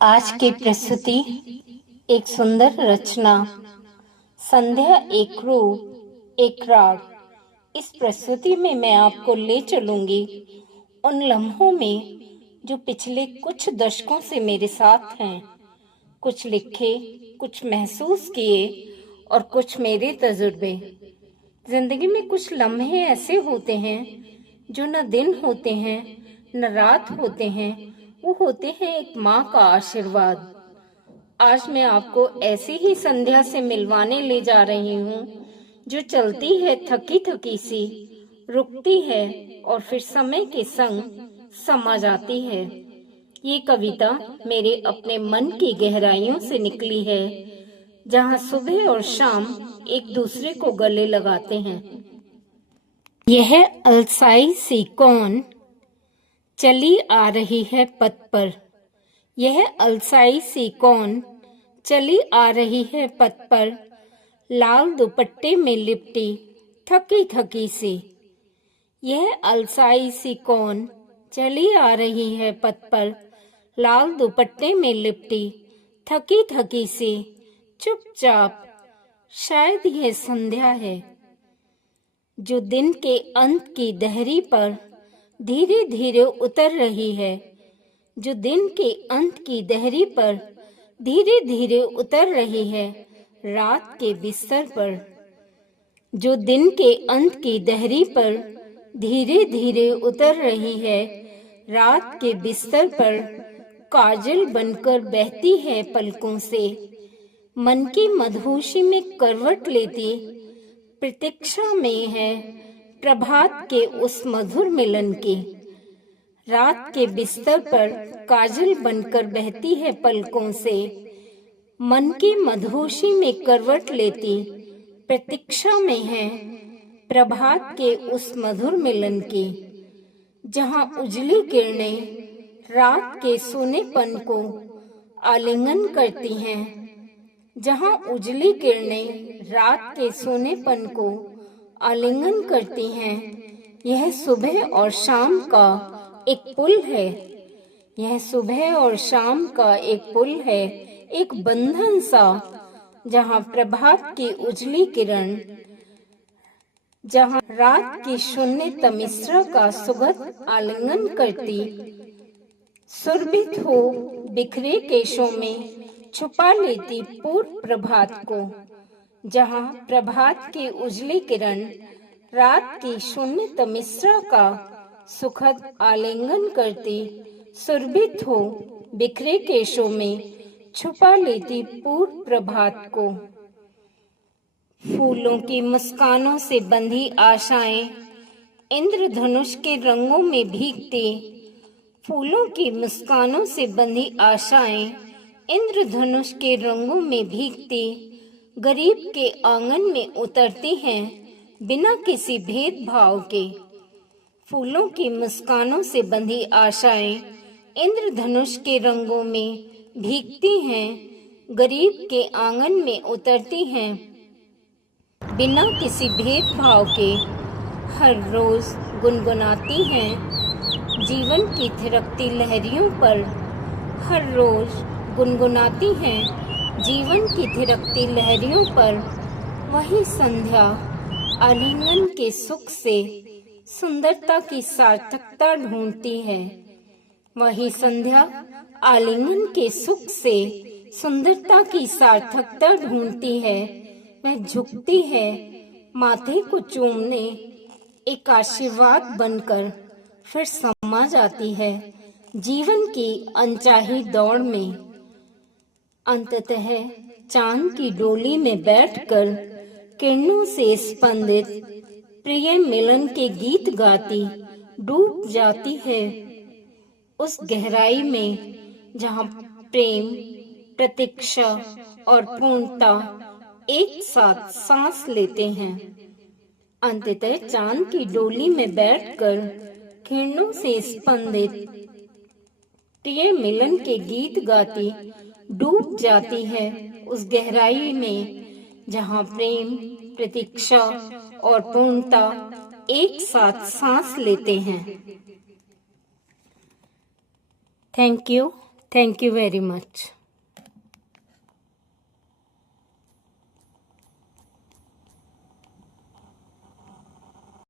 आज की प्रस्तुति एक सुंदर रचना, संध्या एक रूप एक राग। इस प्रस्तुति में मैं आपको ले चलूंगी उन लम्हों में जो पिछले कुछ दशकों से मेरे साथ हैं। कुछ लिखे, कुछ महसूस किए और कुछ मेरे तजुर्बे। जिंदगी में कुछ लम्हे ऐसे होते हैं जो न दिन होते हैं न रात होते हैं, वो होते हैं एक माँ का आशीर्वाद। आज मैं आपको ऐसी ही संध्या से मिलवाने ले जा रही हूँ जो चलती है थकी थकी सी, रुकती है और फिर समय के संग समा जाती है। ये कविता मेरे अपने मन की गहराइयों से निकली है, जहाँ सुबह और शाम एक दूसरे को गले लगाते हैं। यह अलसाई सी कौन चली आ रही है पथ पर, यह अलसाई सी कौन चली आ रही है पथ पर, लाल दुपट्टे में लिपटी थकी थकी सी। यह अलसाई सी कौन चली आ रही है पथ पर, लाल दुपट्टे में लिपटी थकी थकी सी। चुपचाप शायद यह संध्या है जो दिन के अंत की दहरी पर धीरे धीरे उतर रही है, जो दिन के अंत की दहरी पर धीरे धीरे उतर रही है रात के बिस्तर पर, जो दिन के अंत की दहरी पर धीरे धीरे उतर रही है रात के बिस्तर पर। काजल बनकर बहती है पलकों से, मन की मधुशी में करवट लेती प्रतीक्षा में है प्रभात के उस मधुर मिलन की। रात के बिस्तर पर काजल बनकर बहती है पलकों से, मन की मधुशी में करवट लेती प्रतीक्षा में है प्रभात के उस मधुर मिलन की। जहाँ उजली किरणें रात के सोनेपन को आलिंगन करती हैं, जहाँ उजली किरणें रात के सोनेपन को आलिंगन करती हैं, यह सुबह और शाम का एक पुल है, यह सुबह और शाम का एक पुल है, एक बंधन सा, जहाँ प्रभात की उजली किरण, जहाँ रात की शून्य तमिश्रा का सुगंध आलिंगन करती, सुरभित हो बिखरे केशों में छुपा लेती पूर्व प्रभात को। जहाँ प्रभात की उजली किरण रात की शून्य तमिश्रा का सुखद आलिंगन करती, सुरभित हो बिखरे केशों में छुपा लेती पूर्व प्रभात को। फूलों की मुस्कानों से बंधी आशाएं इंद्रधनुष के रंगों में भीगती, फूलों की मुस्कानों से बंधी आशाएं इंद्रधनुष के रंगों में भीगती, गरीब के आंगन में उतरती हैं बिना किसी भेदभाव के। फूलों की मुस्कानों से बंधी आशाएं इंद्रधनुष के रंगों में भीगती हैं, गरीब के आंगन में उतरती हैं बिना किसी भेदभाव के। हर रोज गुनगुनाती हैं जीवन की थिरकती लहरियों पर, हर रोज गुनगुनाती हैं जीवन की थिरकती लहरियों पर। वही संध्या आलिंगन के सुख से सुंदरता की सार्थकता ढूंढती है, वही संध्या आलिंगन के सुख से सुंदरता की सार्थकता ढूंढती है। वह झुकती है माथे को चूमने एक आशीर्वाद बनकर, फिर समा जाती है जीवन की अनचाही दौड़ में। अंततः चांद की डोली में बैठकर किरणों से स्पंदित प्रिय मिलन के गीत गाती डूब जाती है उस गहराई में, जहाँ प्रेम, प्रतीक्षा और पूर्णता एक साथ सांस लेते हैं। अंततः चांद की डोली में बैठकर किरणों से स्पंदित प्रिय मिलन के गीत गाती डूब जाती है उस गहराई में, जहाँ प्रेम, प्रतीक्षा और पूर्णता एक साथ सांस लेते हैं। Thank you. Thank you very much.